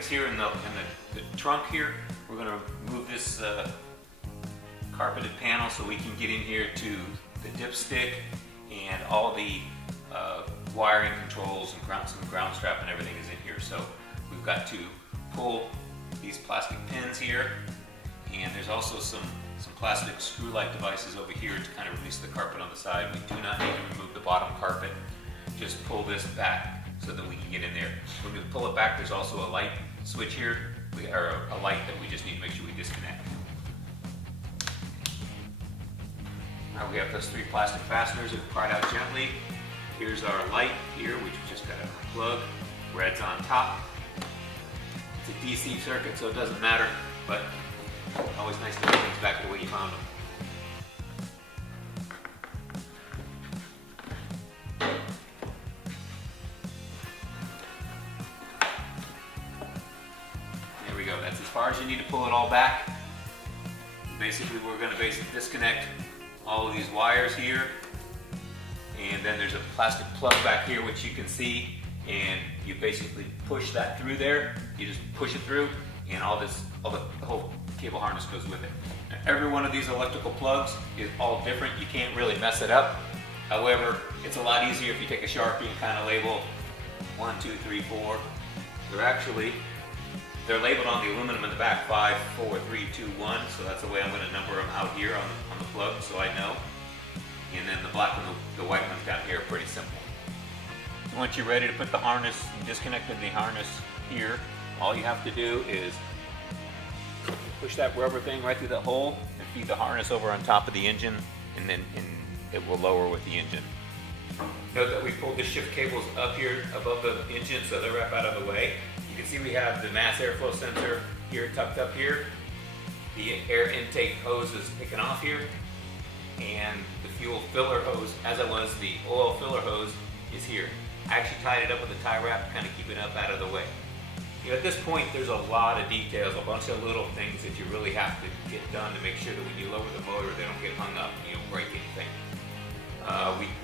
things here in the trunk here. We're going to move this carpeted panel so we can get in here to the dipstick and all the wiring controls and some ground strap and everything is in here. So we've got to pull these plastic pins here, and there's also some plastic screw-like devices over here to kind of release the carpet on the side. We do not need to remove the bottom carpet. Just pull this back so that we can get in there. When we pull it back, there's also a light switch here, or a light that we just need to make sure we disconnect. Now we have those 3 plastic fasteners that pried out gently. Here's our light here, which we just got to unplug. Red's on top. It's a DC circuit, so it doesn't matter, but always nice to get things back the way you found them. There we go. That's as far as you need to pull it all back. Basically, we're going to disconnect all of these wires here, and then there's a plastic plug back here which you can see, and you basically push that through there. You just push it through, and the whole cable harness goes with it. Now, every one of these electrical plugs is all different. You can't really mess it up. However, it's a lot easier if you take a Sharpie and kind of label 1, 2, 3, 4. They're labeled on the aluminum in the back, 5, 4, 3, 2, 1. So that's the way I'm going to number them out here on the plug, so I know. And then the black and the white ones down here are pretty simple. Once you're ready to put the harness, you disconnected the harness here. All you have to do is push that rubber thing right through that hole and feed the harness over on top of the engine, and then it will lower with the engine. Note that we pulled the shift cables up here above the engine, so they're right out of the way. You can see we have the mass airflow sensor here tucked up here. The air intake hose is picking off here, and the fuel filler hose, as it was the oil filler hose, is here. I actually tied it up with a tie wrap to kind of keep it up out of the way. You know, at this point, there's a lot of details, a bunch of little things that you really have to get done to make sure that when you lower the motor, they don't get hung up and you don't break anything.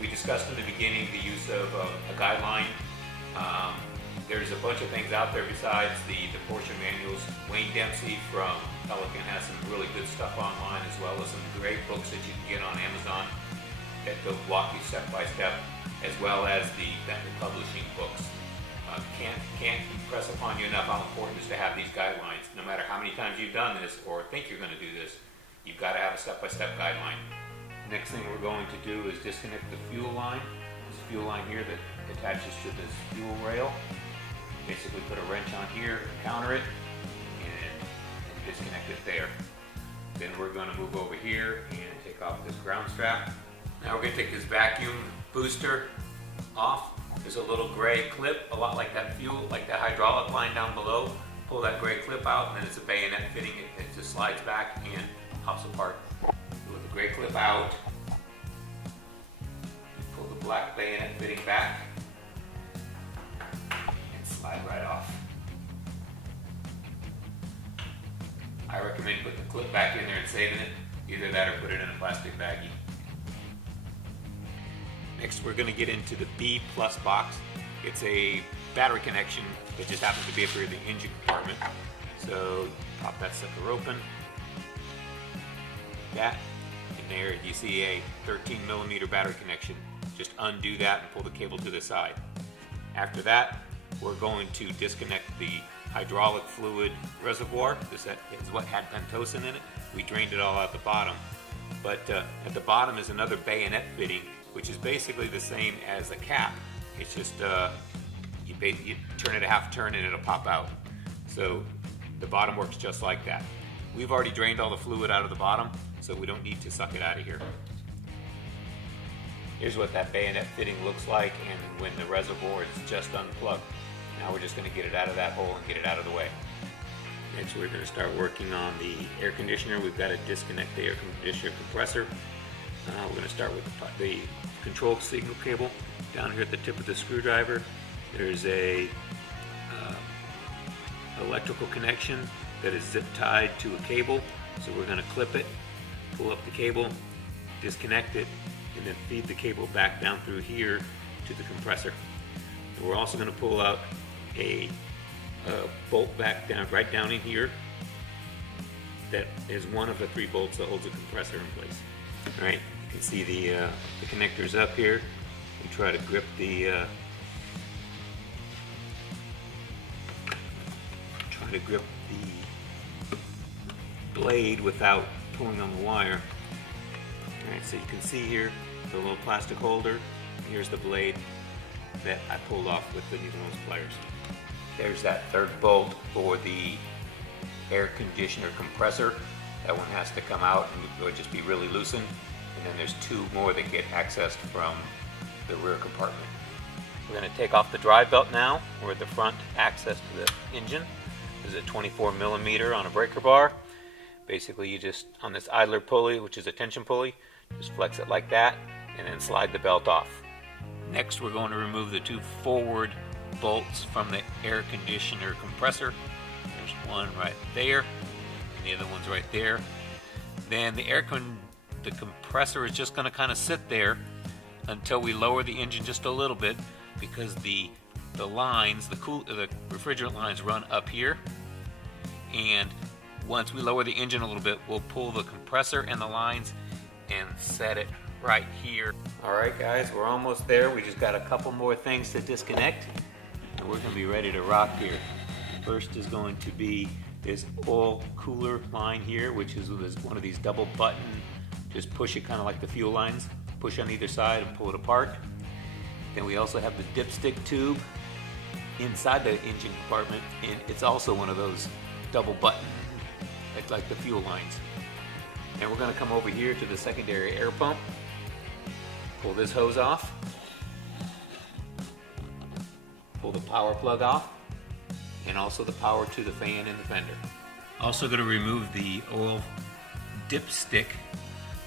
We discussed in the beginning the use of a guideline. There's a bunch of things out there besides the Porsche manuals. Wayne Dempsey from Pelican has some really good stuff online, as well as some great books that you can get on Amazon that will walk you step by step, as well as the Bentley Publishing books. Can't impress upon you enough how important it is to have these guidelines. No matter how many times you've done this or think you're going to do this, you've got to have a step-by-step guideline. Next thing we're going to do is disconnect the fuel line. This fuel line here that attaches to this fuel rail. Basically put a wrench on here, counter it, and disconnect it there. Then we're going to move over here and take off this ground strap. Now we're going to take this vacuum booster off. There's a little gray clip, a lot like that hydraulic line down below. Pull that gray clip out, and then it's a bayonet fitting. It just slides back and pops apart. With the gray clip out, pull the black bayonet fitting back, and slide right off. I recommend putting the clip back in there and saving it. Either that or put it in a plastic baggie. Next, we're going to get into the B plus box. It's a battery connection that just happens to be up here in the engine compartment. So pop that sucker open. That, and there you see a 13mm battery connection. Just undo that and pull the cable to the side. After that, we're going to disconnect the hydraulic fluid reservoir. This is what had pentosane in it. We drained it all out the bottom. But at the bottom is another bayonet fitting, which is basically the same as a cap. It's just you turn it a half turn and it'll pop out. So the bottom works just like that. We've already drained all the fluid out of the bottom, so we don't need to suck it out of here. Here's what that bayonet fitting looks like, and when the reservoir is just unplugged. Now we're just going to get it out of that hole and get it out of the way. Next, we're going to start working on the air conditioner. We've got to disconnect the air conditioner compressor. We're going to start with the control signal cable. Down here at the tip of the screwdriver, there's a electrical connection that is zip tied to a cable. So we're going to clip it, pull up the cable, disconnect it, and then feed the cable back down through here to the compressor. And we're also going to pull out a bolt back down, right down in here. That is one of the 3 bolts that holds the compressor in place. All right, you can see the connectors up here. We try to grip the blade without pulling on the wire. All right, so you can see here the little plastic holder. Here's the blade that I pulled off with the needle nose pliers. There's that 3rd bolt for the air conditioner compressor. That one has to come out and it would just be really loosened. And then there's 2 more that get accessed from the rear compartment. We're going to take off the drive belt now, or the front access to the engine. This is a 24 millimeter on a breaker bar. Basically, you just, on this idler pulley, which is a tension pulley, just flex it like that and then slide the belt off. Next, we're going to remove the 2 forward bolts from the air conditioner compressor. There's one right there, and the other one's right there. Then the compressor is just going to kind of sit there until we lower the engine just a little bit, because the lines, the refrigerant lines run up here, and once we lower the engine a little bit, we'll pull the compressor and the lines and set it right here. All right, guys, we're almost there. We just got a couple more things to disconnect, and we're going to be ready to rock here. First is going to be this oil cooler line here, which is one of these double button. Just push it kind of like the fuel lines. Push on either side and pull it apart. Then we also have the dipstick tube inside the engine compartment, and it's also one of those double button, like the fuel lines. And we're going to come over here to the secondary air pump, pull this hose off, pull the power plug off, and also the power to the fan in the fender. Also going to remove the oil dipstick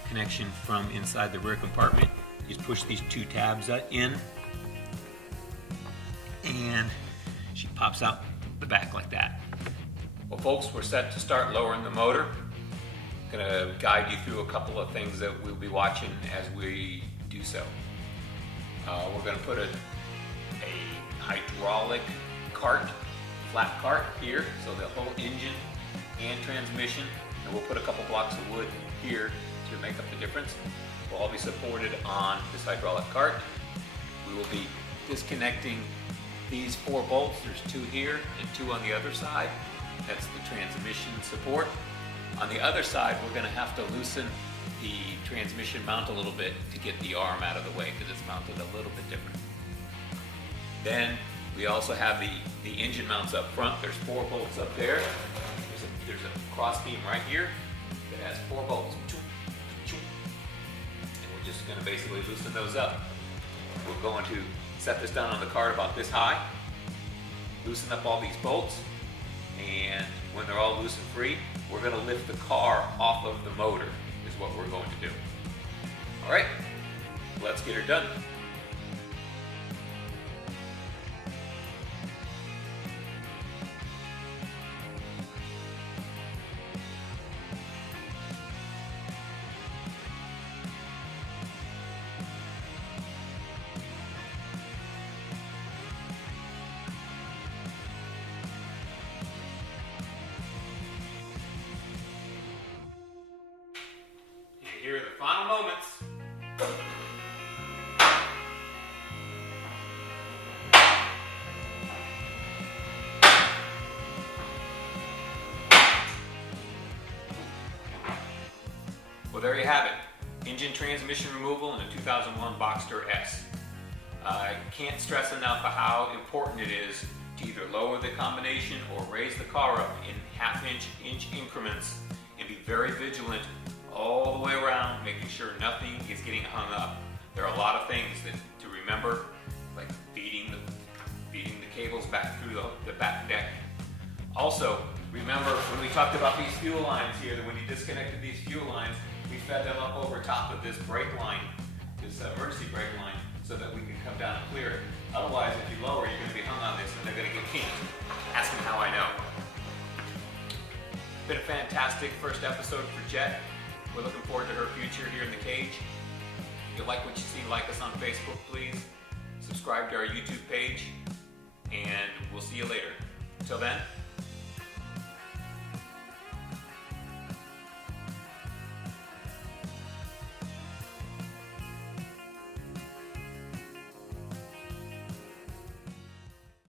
connection from inside the rear compartment. Just push these 2 tabs in, and she pops out the back like that. Well, folks, we're set to start lowering the motor. I'm going to guide you through a couple of things that we'll be watching as we do so. We're going to put a hydraulic cart, flat cart here, so the whole engine and transmission, and we'll put a couple blocks of wood here to make up the difference. Will all be supported on this hydraulic cart. We will be disconnecting these 4 bolts. There's 2 here and 2 on the other side. That's the transmission support. On the other side, we're going to have to loosen the transmission mount a little bit to get the arm out of the way, because it's mounted a little bit different. Then we also have the engine mounts up front. There's 4 bolts up there. There's a cross beam right here that has 4 bolts. And we're just going to basically loosen those up. We're going to set this down on the cart about this high, loosen up all these bolts, and when they're all loose and free, we're going to lift the car off of the motor, is what we're going to do. All right, let's get her done. Here are the final moments. Well, there you have it. Engine transmission removal in a 2001 Boxster S. I can't stress enough how important it is to either lower the combination or raise the car up in half-inch, inch increments, and be very vigilant all the way around, making sure nothing is getting hung up. There are a lot of things to remember, like feeding the cables back through the back deck. Also, remember when we talked about these fuel lines here, that when you disconnected these fuel lines, we fed them up over top of this brake line, this emergency brake line, so that we can come down and clear it. Otherwise, if you lower, you're going to be hung on this and they're going to get kinked. Ask them how I know. Been a fantastic first episode for Jet. We're looking forward to her future here in the cage. If you like what you see, like us on Facebook, please. Subscribe to our YouTube page, and we'll see you later. Until then,